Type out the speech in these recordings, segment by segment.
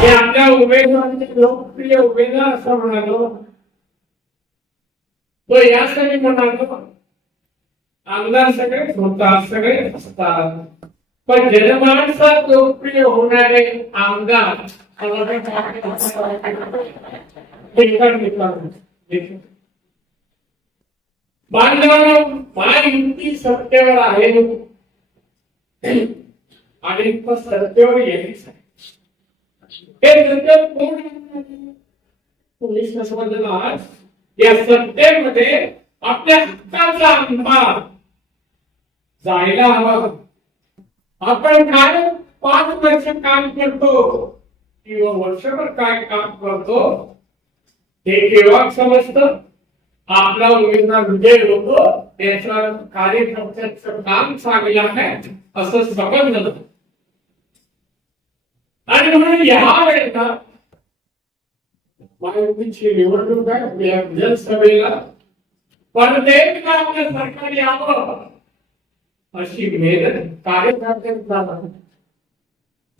हे आपल्या उमेदवारांचे लोकप्रिय उमेदवार असं म्हणालो. तो यासाठी म्हणालो आमदार सगळे होतात सगळे असतात. पण जनमानसात लोकप्रिय होणारे आमदार बांधवांना महायुती सत्तेवर आहे. आणि सत्तेवर यायच हे नंतर कोण पोलीस समजला या सत्तेमध्ये आपल्या हक्काचा अंधार जायला हवा. आपण काय पाच वर्ष काम करतो? किंवा वर्षभर काय काम करतो? हे केव्हा समजतं? आपला उमेदवार विजय होतो त्याच्या कार्यकर्त्याचं काम चांगलं आहे असं समजलं. आणि म्हणून या वेळेला महायुतीची निवडणूक आहे या विधानसभेला. परदेश आपल्या सरकार यावं अशी मेहनत कार्यकर्त्यांचा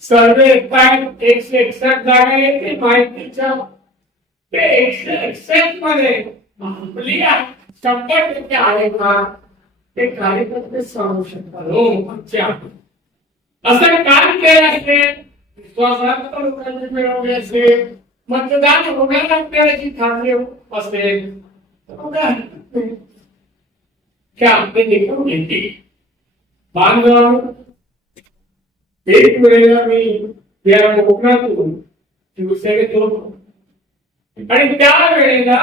सर्वे पॅक एकशे एकसष्ट जागा येते माहितीच्या ते एकशे एकसष्टमध्ये आपली शंभर टक्के आहे का? ते कार्यकर्ते सांगू शकतात. हो असं काम केलं असेल? विश्वासार्ह लोकांनी असेल मतदान होणार आपल्याची थांबले असेल तर एक वेळेला मी या कोकणातून शिवसेनेत होतो आणि त्या वेळेला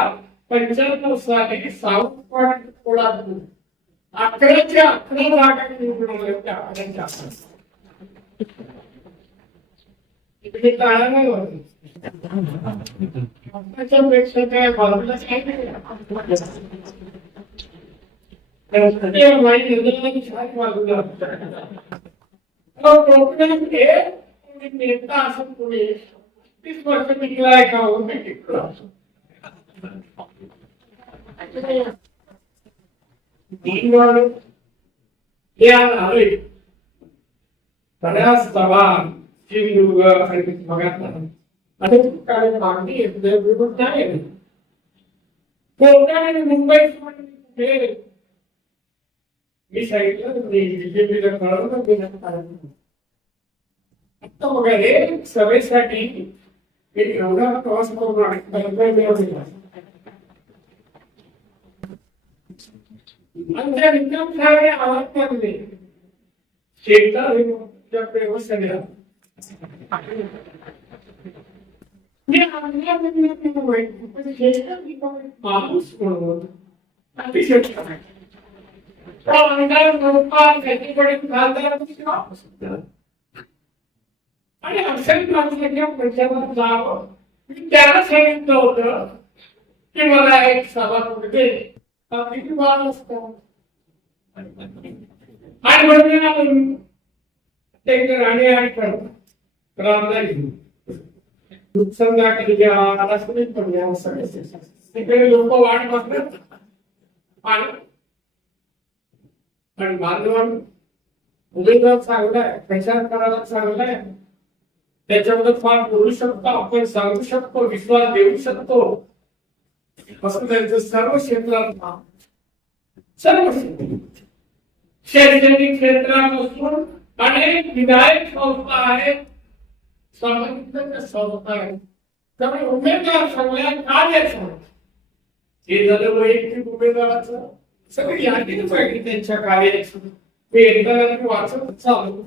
पंच्याण्णव साली साऊथ पॉइंट कोल्हापूर अकराच्या अकरा जागा निवडून होत्या अकराच्या अकरा. Yeah, I mean, that's the one. काय बाजूला काही काय मागणी आहे नाही आणि मुंबई हे मी सांगितलं बीजेपीला म्हणजे कळवलं आता बघा हे सभेसाठी एवढा प्रवास करून आमच्या पहिला वेळ विक्रम आवाज मानले मोठ्या व्यवस्थेला मी आणल्या म्हणजे माहिती पण शेतात ही बाई माणूस म्हणून अतिशय छान आहे. त्या अंगावर लोकांना त्याच्याकडे खासदार आणि असेल माणसाच्या पैशावर जावं मी त्याला सांगितलं होतं की मला एक सभा दे किती बाळ असतं आणि म्हणजे ना ते राणी आणि करतात रामदारी नुकसान घ्या पण घ्या तिकडे लोक वाट बघतात. आणि पण बांधवान उमेदवार चांगलाय प्रचार करायला चांगलाय त्याच्याबद्दल फार बोलू शकतो आपण सांगू शकतो विश्वास देऊ शकतो. असं त्यांचं सर्व क्षेत्रात नाव. सर्व क्षेत्रात. शैक्षणिक क्षेत्रापासून अनेक विधायक संस्था आहेत. सामाजिक संस्था आहेत त्यामुळे उमेदवार चांगल्या कार्य हे झालं वैयक्तिक उमेदवाराचं सगळी यादी पाहिजे त्यांच्या कार्याची ते एकदा वाचत चालू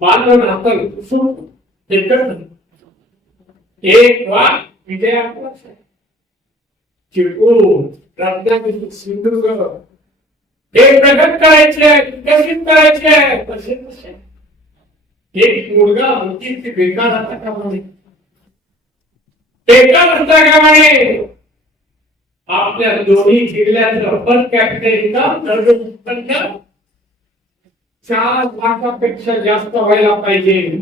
बांधून हाताने पुसून एक वाघ विजय आपलाच आहे चिरकुर रत्नागिरी सिंधुदुर्ग हे प्रगत करायचे आहे विकसित करायचे आहे. कसे कसे एक मुलगा होती ते बेकार आता कामाने बेकार असता कामाने आपल्या दोन्ही जिल्ह्याचं पर कॅपिटल इन्कम चार लाखापेक्षा जास्त व्हायला पाहिजे.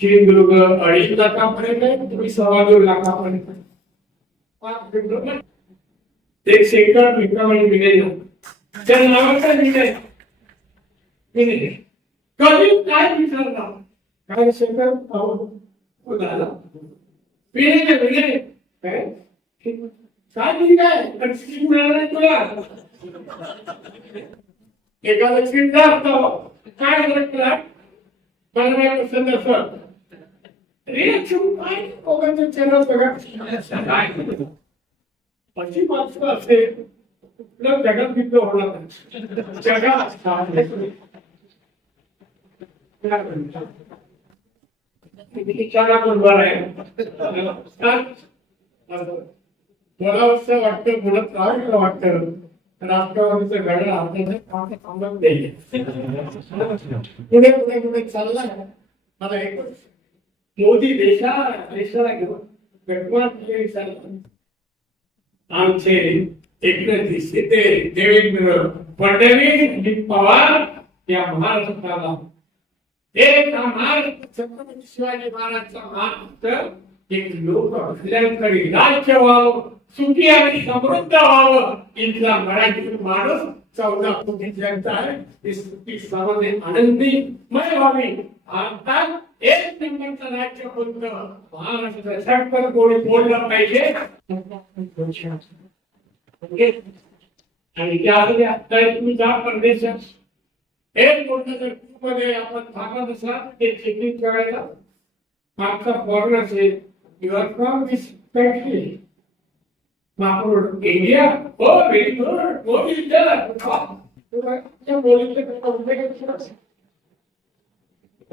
सिंधुदुर्ग अडीच लाखापर्यंत तुम्ही सव्वा दोन लाखापर्यंत. ते पाच विक्रम आणि शेकर विनय. त्या नावाचा विनय विनय. कधी काय विचारला काय शेखर अहो, हो झाला पिढी पिढी काय काय ठीक आहे पण स्कीम मिळालं नाही तुला एखादा चिंता असतो काय फरक तुला मला नाही पसंत असं रिएक्शन काय दोघांचं चॅनल बघा काय अशी माणसं असेल तर जगात विद्य होणार नाही. जगात विचारा पण बरं आहे मला असं वाटतं मला वाटतं राष्ट्रवादीचं हाताने थांबत नाही पुढे पुढे पुढे चालला मला एक मोदी देशा देशाला घेऊन गटवार आमचे एकनाथजी शिंदे देवेंद्र फडणवीस पवार या महाराष्ट्राला एक हा महाराष्ट्र छत्रपती शिवाजी महाराजचा महाराष्ट्र एक लोक कल्याणकारी राज्य व्हावं सुखी आणि समृद्ध व्हावं. इथला मराठी माणूस चौदा कोटी जनता आहे ती सुखी समाने आनंदी मय व्हावी आता एक नंबरचं राज्य कोणतं महाराष्ट्र षटकर कोणी बोललं पाहिजे आणि त्यामध्ये आता तुम्ही जा परदेशात. एक मोठं जर मध्ये आपण थांबत असाल ते चेकिंग करायला मागचा फॉरेन असेल युआर फ्रॉम दिस कंट्री माकूड इंडिया हो व्हेरी गुड हो.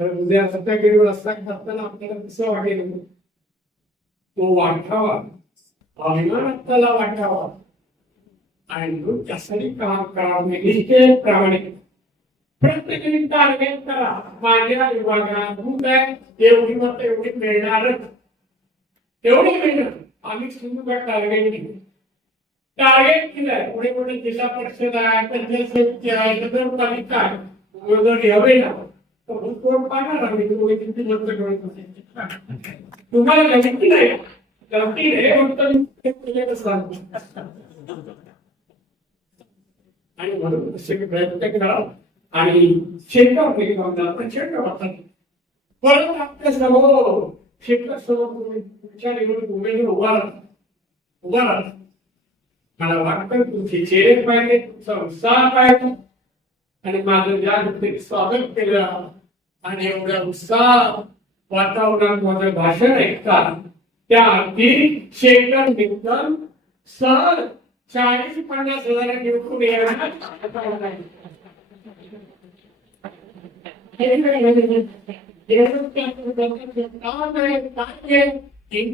तर उद्या सत्यागिरीवर रस्ता असताना आपल्याला कसं वाटेल? तो वाटावा. अभिमान आपल्याला वाटावा. आणि त्यासाठी काम करावं निश्चय प्रामाणिक प्रत्येकाने टार्गेट करा. माझ्या विभागात खूप आहे एवढी मत एवढी मिळणारच. एवढी मिळणार. आम्ही सुद्धा टार्गेट केलं टार्गेट केलंय. पुढे पुढे जिल्हा परिषद आहे पंचायत समिती आहे नगरपालिका आहे. ना. तर भूतपूर्व पाहणार आम्ही? तुम्ही किती मत मिळवत तुम्हाला गमती नाही. गमती नाही. सांगतो आणि म्हणून प्रयत्न आणि शेतकरी परिवाराला आपण शेतकरी परत आपल्यासमोर शेतकरी समोर तुमच्या निवडणूक उमेदवार उभा राहतात उभा राहतात मला वाटतं तुमचे चेहरे पाहिजे तुमचा उत्साह पाहिजे आणि माझं ज्या रीतीने स्वागत केलं आणि एवढ्या उत्साह वातावरणात माझं भाषण ऐकता त्या अगदी शेखर निकम सर चाळीस पन्नास हजार निवडून येणार.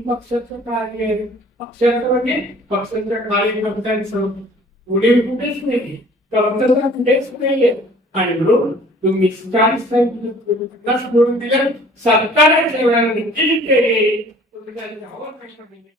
पक्षाचं कार्य पक्षाचं म्हणजे पक्षाच्या कार्यकर्त्यांचं पुढे कुठेच नाही कर्तव्य कुठेच नाहीये आणि म्हणून तुम्ही चाळीस पन्नास निवडून दिलं. सरकारच्या वेळेला तुम्ही